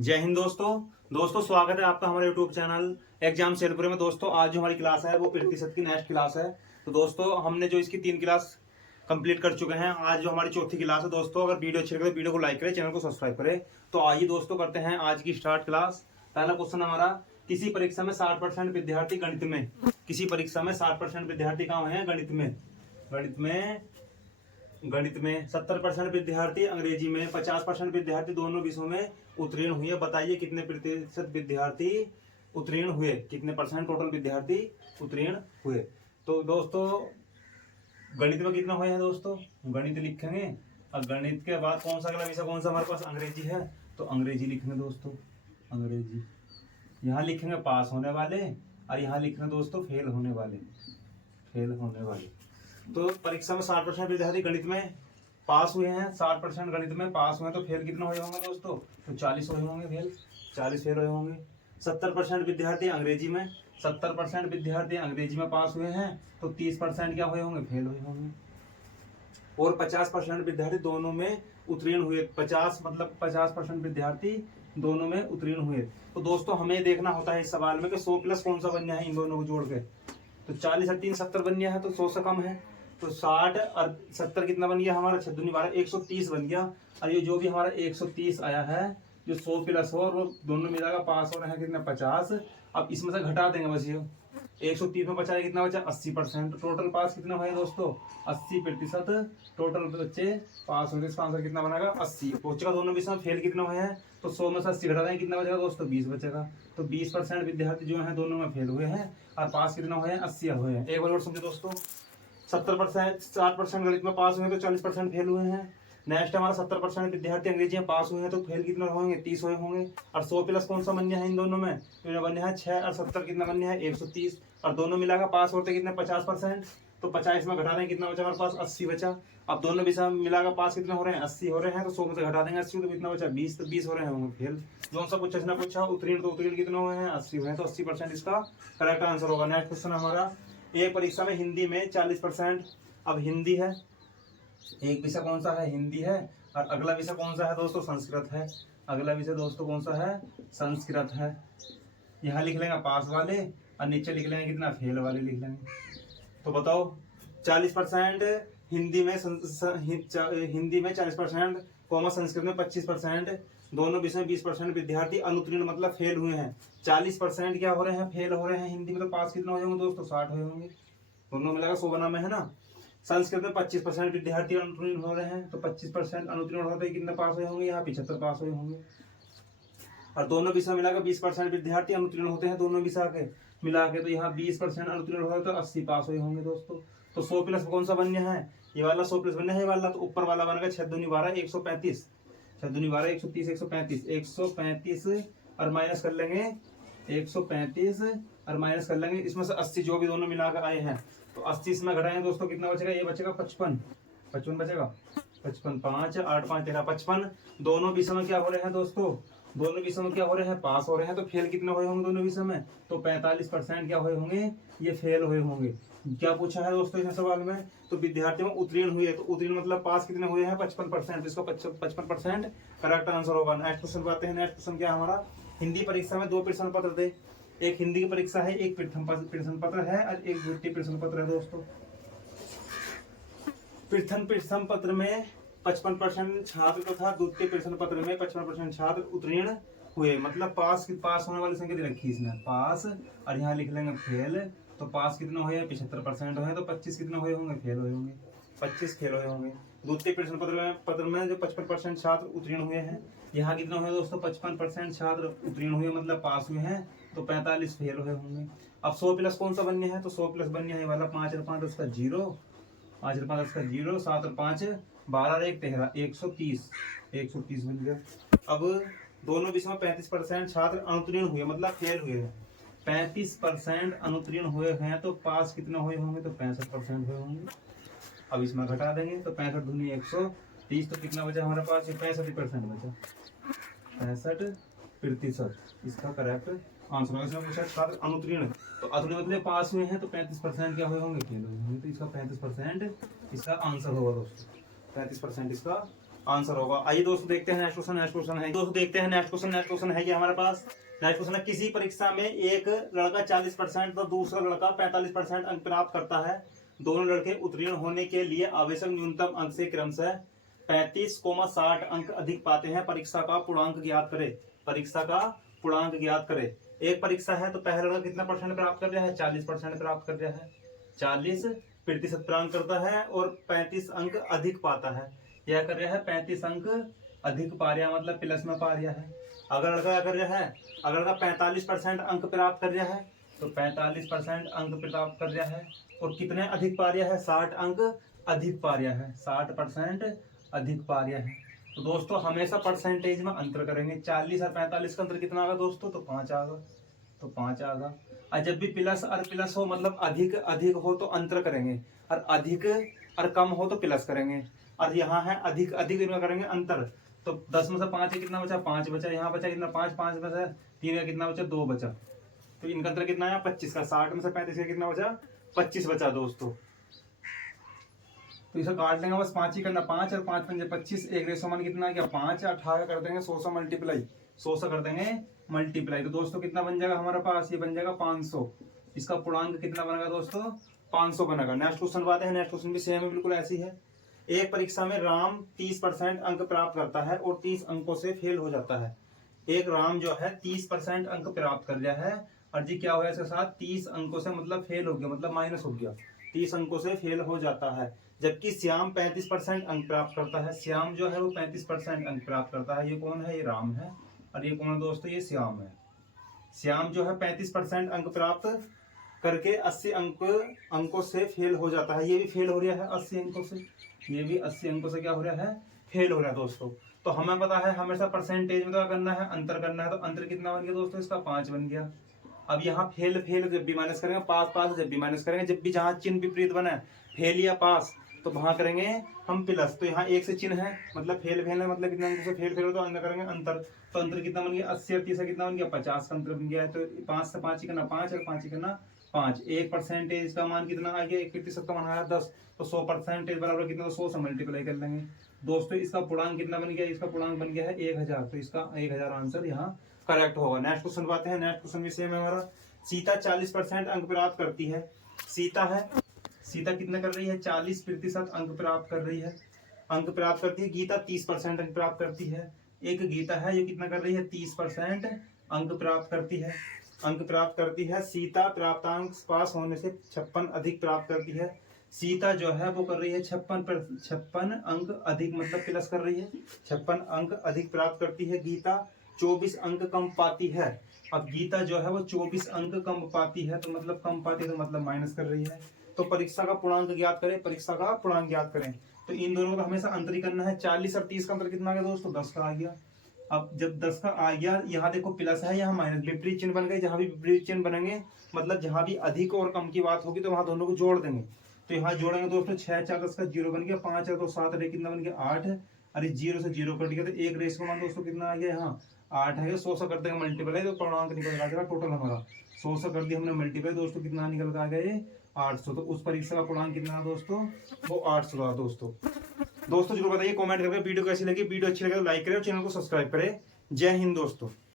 जय हिंद दोस्तों स्वागत है आपका हमारे यूट्यूब चैनल एग्जाम सेलपुरे में। दोस्तों आज जो हमारी क्लास है वो प्रतिशत की नेक्स्ट क्लास है। तो दोस्तों हमने जो इसकी 3 क्लास कंप्लीट कर चुके हैं। आज जो हमारी चौथी क्लास है दोस्तों, अगर वीडियो अच्छी लगे तो वीडियो को लाइक करें, चैनल को सब्सक्राइब करें। तो आइए दोस्तों करते हैं आज की स्टार्ट क्लास। पहला क्वेश्चन हमारा, किसी परीक्षा में 60% विद्यार्थी गणित में, किसी परीक्षा में 60% विद्यार्थी कहाँ है गणित में 70% विद्यार्थी अंग्रेजी में, 50% विद्यार्थी दोनों विषयों में उत्तीर्ण हुए। बताइए कितने प्रतिशत विद्यार्थी उत्तीर्ण हुए, कितने परसेंट टोटल विद्यार्थी उत्तीर्ण हुए। तो दोस्तों गणित में कितना हुए हैं दोस्तों, गणित लिखेंगे और गणित के बाद कौन सा अगला विषय कौन सा हमारे पास अंग्रेजी है, तो अंग्रेजी लिखेंगे दोस्तों। अंग्रेजी यहाँ लिखेंगे पास होने वाले और यहाँ लिखेंगे दोस्तों फेल होने वाले। तो परीक्षा में 60% विद्यार्थी गणित में पास हुए हैं, 60% गणित में पास हुए, तो फेल कितना हुए होंगे दोस्तों, तो 40 हुए होंगे फेल, 40 फेल हुए होंगे। 70% विद्यार्थी अंग्रेजी में, 70% विद्यार्थी अंग्रेजी में पास हुए हैं, तो 30% क्या हुए होंगे, फेल हुए होंगे। और 50% विद्यार्थी दोनों में उत्तीर्ण हुए, 50% विद्यार्थी दोनों में उत्तीर्ण हुए। तो दोस्तों हमें देखना होता है इस सवाल में कि 100 प्लस कौन सा बन गया है इन दोनों को जोड़ के। तो 40 और 3 70 बन गया है, तो 100 से कम है, तो 60 और 70 कितना बन गया हमारा, 6 दूनी 12, 130 बन गया। और ये जो भी हमारा 130 आया है, जो 100 प्लस हो और वो दोनों मिलाकर पास हो रहे हैं कितना, 50। अब इसमें से घटा देंगे बस, ये 130 में बचा कितना बचा, 80%। टोटल पास कितना हुआ दोस्तों, 80% टोटल बच्चे पास होंगे। इसका आंसर कितना बनेगा, 80 पहुंचेगा। दोनों विषय में फेल कितना हुए हैं, तो 100 में से 80 घटा देंगे, कितना बचेगा दोस्तों, 20 बचेगा। तो 20% विद्यार्थी जो है दोनों में फेल हुए हैं और पास कितना हुए हैं, 80 हुए हैं। एक बार और समझो दोस्तों, 60% गणित में पास हुए तो 40% फेल हुए हैं। नेक्स्ट हमारा 70% विद्यार्थी अंग्रेजी में पास हुए हैं, तो फेल कितना होंगे, 30 हुए होंगे। और 100 प्लस कौन सा बन है इन दोनों में, तो ये बन है 6 और 70 कितना बन है, 130। और दोनों मिलाकर पास होते कितने, 50%। तो 50 में घटा देंगे, कितना बचा हमारे पास, 80 बचा। अब दोनों विषय मिलाकर पास कितने हो रहे हैं, 80 हो रहे हैं। तो 100 में से घटा देंगे 80, तो कितना बचा, 20। तो 20 हो रहे होंगे फेल। जो सा पूछा ना पूछा उत्तीर्ण, तो उत्तीर्ण कितने हुए हैं, 80 हुए हैं। तो 80% इसका करेक्ट आंसर होगा। नेक्स्ट क्वेश्चन हमारा, एक परीक्षा में हिंदी में 40%, अब हिंदी है, एक विषय कौन सा है, हिंदी है, और अगला विषय कौन सा है दोस्तों, संस्कृत है। अगला विषय दोस्तों कौन सा है, संस्कृत है। यहाँ लिख लेंगे पास वाले और नीचे लिख लेंगे कितना, फेल वाले लिख लेंगे। तो बताओ 40% हिंदी में, हिंदी में 40%, संस्कृत में 25%, दोनों विषय में 20% विद्यार्थी अनुत्तीर्ण मतलब फेल हुए हैं। 40% क्या हो रहे हैं, फेल हो रहे हैं हिंदी में, तो पास कितना हुए होंगे दोस्तों, 60 हुए होंगे। दोनों मिलाकर 100 बना में है ना। संस्कृत में 25% विद्यार्थी अनुत्तीर्ण हो रहे हैं, तो 25% अनुत्तीर्ण होते हैं, कितने पास हुए होंगे, यहाँ 75 पास हुए होंगे। और दोनों विषय मिलाकर 20% विद्यार्थी अनुत्तीर्ण होते हैं, दोनों विषय के मिला के, तो यहाँ 20% अनुत्तीर्ण होता है, तो 80 पास हुए होंगे दोस्तों। तो 100 प्लस कौन सा बनना है, ये वाला 100 प्लस बनना है, ये वाला। तो ऊपर वाला बनेगा 6 दूनी 12, 135, 6 दूनी 12, 130, 135, 135 और माइनस कर लेंगे, 135 और माइनस कर लेंगे इसमें से 80 जो भी दोनों मिलाकर आए हैं, तो 80 इसमें घटाएंगे दोस्तों, कितना बचेगा, ये बचेगा 55 बचेगा, 55, 5 8 5 13 55। दोनों विषय में क्या हो रहे हैं दोस्तों, दोनों विषय में क्या हो रहे हैं, पास हो रहे हैं। तो फेल कितने हुए होंगे दोनों विषय में, तो 45% क्या हुए होंगे, ये फेल हुए होंगे। क्या पूछा है दोस्तों इस सवाल में, तो विद्यार्थियों में उत्तीर्ण हुए, तो उत्तीर्ण मतलब पास कितने हुए हैं, 55%। इसका 55% करेक्ट आंसर होगा। नेक्स्ट क्वेश्चन पर आते हैं। नेक्स्ट क्वेश्चन क्या हमारा, हिंदी परीक्षा में 2 प्रश्न पत्र दे। एक हिंदी की परीक्षा है, एक प्रश्न पत्र है और एक द्वितीय प्रश्न पत्र है दोस्तों। प्रश्न पत्र में 55% छात्र तथा द्वितीय प्रश्न पत्र में 55% छात्र उत्तीर्ण हुए, मतलब पास होने वाली संख्या रखी इसमें, पास, और यहाँ लिख लेंगे फेल। तो पास कितना हुए, 75% हुए, तो 25 कितना हुए होंगे, फेल हुए होंगे, 25 फेल हुए होंगे। द्वितीय प्रश्न पत्र में जो 55% छात्र उत्तीर्ण हुए हैं, यहाँ कितना हुए दोस्तों, 55% छात्र उत्तीर्ण हुए मतलब पास हुए हैं, तो 45 फेल हुए होंगे। अब 100 प्लस कौन सा बनने है, तो 100 प्लस बनने है वाला 5 और 5 उसका 0, 5 और 5 उसका 0, 7 और 5 12 और 1 13, 130 बन गया। अब दोनों विषय में 35% छात्र अनुत्तीर्ण हुए मतलब फेल हुए हैं। 35% अनुत्तीर्ण हुए हैं, तो पास कितना हुए होंगे, तो 65% हुए होंगे। अब इसमें घटा देंगे, तो 65 दूनी 130, तो कितना बचा हमारे पास, 65% बचा, 65%। इसका करेक्ट आंसर होगा। इसमें पूछा छात्र अनुत्तीर्ण, तो अनुत्तीर्ण मतलब पास हुए हैं, तो 35% क्या हुए होंगे, फेल हुए होंगे। तो इसका 35% इसका आंसर होगा दोस्तों, 35% इसका आंसर होगा। आइए दोस्तों देखते हैं नेक्स्ट क्वेश्चन। नेक्स्ट क्वेश्चन है दोस्तों, देखते हैं नेक्स्ट क्वेश्चन। नेक्स्ट क्वेश्चन है कि हमारे पास नेक्स्ट क्वेश्चन है, किसी परीक्षा में एक लड़का 40% तो दूसरा लड़का 45% अंक प्राप्त करता है। दोनों लड़के उत्तीर्ण होने के लिए आवश्यक न्यूनतम अंक से क्रमशः 35,60 अंक अधिक पाते हैं। परीक्षा का पूर्णांक ज्ञात करे। परीक्षा का पूर्णांक ज्ञात करे। एक परीक्षा है तो पहला लड़का कितना परसेंट प्राप्त कर रहा है? 40% प्राप्त कर रहा है, 40% प्राप्त करता है और 35 अंक अधिक पाता है। यह कर रहा है 35 अंक अधिक पा रहा, मतलब प्लस में पा रहा है। अगर लड़का कर रहा है, अगर लड़का 45% अंक प्राप्त कर रहा है तो 45% अंक प्राप्त कर रहा है और कितने अधिक पा रहा है? 60 अंक अधिक पा रहा है, 60% अधिक पा रहा है। तो दोस्तों हमेशा परसेंटेज में अंतर करेंगे। 40 और 45 का अंतर कितना आगा दोस्तों? तो 5 आगा, तो 5 आगा। और जब भी प्लस और प्लस हो, मतलब अधिक अधिक हो तो अंतर करेंगे, और अधिक और कम हो तो प्लस करेंगे। और यहाँ है अधिक अधिक में करेंगे अंतर। तो 10 में से 5 कितना बचा? 5 बचा। यहाँ बचा कितना? 5, 5 बचा 3 का कितना बचा? 2 बचा। तो इनका अंतर कितना आया? 25 का। 60 में से 35 का कितना बचा? 25 बचा दोस्तों। तो इसे काट लेंगे, बस 5 ही करना। 5 और 5 पंजे 25, एक रेशो मान कितना है? 5 18 कर देंगे 100 से मल्टीप्लाई, 100 से कर देंगे मल्टीप्लाई। तो दोस्तों कितना बन जाएगा हमारे पास? ये बन जाएगा 500। इसका पूर्णांक कितना बनेगा दोस्तों? 500 बनेगा। नेक्स्ट क्वेश्चन बात है। नेक्स्ट क्वेश्चन भी सेम है, बिल्कुल ऐसी है। एक परीक्षा में राम 30% अंक प्राप्त करता है और 30 अंकों से फेल हो जाता है। एक राम जो है 30% अंक प्राप्त कर लिया है और जी क्या हुआ इसके साथ? 30 अंकों से मतलब फेल हो गया, मतलब माइनस हो गया, 30 अंकों से फेल हो जाता है। जबकि श्याम 35% अंक प्राप्त करता है। श्याम जो है वो 35% अंक प्राप्त करता है। ये कौन है? ये राम है। और ये कौन है दोस्तों? ये श्याम है। श्याम जो है 35% अंक प्राप्त करके 80 अंकों से फेल हो जाता है। ये भी फेल हो रहा है 80 अंकों से, ये भी 80 अंकों से क्या हो रहा है? फेल हो रहा है दोस्तों। तो हमें पता है हमेशा परसेंटेज में क्या करना है? अंतर करना है। तो अंतर कितना बन गया दोस्तों? इसका 5 बन गया। अब यहाँ फेल फेल जब भी माइनस करेंगे, पास पास जब भी माइनस करेंगे, जब भी जहाँ चिन्ह विपरीत बना फेल या पास तो वहां करेंगे हम प्लस। तो यहाँ 1 से चिन्ह है, मतलब फेल फेल है, मतलब कितना अंकों से फेल फेल हो तो अंदर करेंगे अंतर। तो अंतर कितना बन गया? 80 और 30 कितना बन गया? 50 का अंतर बन गया है। तो 5 से 5 ही करना 5 और 5 ही करना 5। 1% का मान कितना आ गया? 1% का मान आया 10। तो 100% बराबर कितना? 100 से मल्टीप्लाई कर लेंगे दोस्तों। इसका पूर्णांक कितना बन गया? इसका पूर्णांक बन गया है 1000। तो इसका 1000 आंसर यहाँ करेक्ट होगा। नेक्स्ट क्वेश्चन बात है। नेक्स्ट क्वेश्चन भी सेम है हमारा। सीता 40% अंक प्राप्त करती है। सीता है, सीता कितना कर रही है? 40% अंक प्राप्त कर रही है, अंक प्राप्त करती है। गीता 30% अंक प्राप्त करती है। एक गीता है ये कितना कर रही है? 30% अंक प्राप्त करती है, अंक प्राप्त करती है। सीता प्राप्तांक पास होने से 56 अधिक प्राप्त करती है। सीता जो है वो कर रही है 56 अंक अधिक, मतलब प्लस कर रही है, 56 अंक अधिक प्राप्त करती है। गीता 24 अंक कम पाती है। अब गीता जो है वो 24 अंक कम पाती है, तो मतलब कम पाती है तो मतलब माइनस कर रही है। तो परीक्षा का पूर्णांक ज्ञात करें, परीक्षा का पूर्णांक ज्ञात करें। तो इन दोनों का हमेशा अंतर ही करना है। 40 और 30 का अंतर कितना आ गया दोस्तों? 10 का आ गया। अब जब 10 का आ गया, यहाँ देखो प्लस है, यहाँ माइनस, विपरीत चिन्ह बन गए। जहां भी विपरीत चिन्ह बनेंगे, मतलब जहां भी अधिक और कम की बात होगी तो वहां दोनों को जोड़ देंगे। तो यहाँ जोड़ेंगे दोस्तों, 6 4 10 का 0 बन गया, 5 और 2 7 कितना बन गया? 8। अरे 0 से 0 कट गया तो एक रेस का मान दोस्तों कितना आ गया? यहाँ 8 है। 100 से कर देंगे मल्टीप्लाई तो पूर्णांक निकल जाएगा टोटल हमारा। 100 से कर दिया हमने मल्टीप्लाई दोस्तों, कितना निकल के आ गया? ये 800। तो उस परीक्षा का पूर्णांक कितना दोस्तों? वो 800 था दोस्तों। दोस्तों जरूर बताइए कमेंट करके वीडियो कैसी लगी। वीडियो अच्छी लगे तो लाइक करें और चैनल को सब्सक्राइब करें। जय हिंद दोस्तों।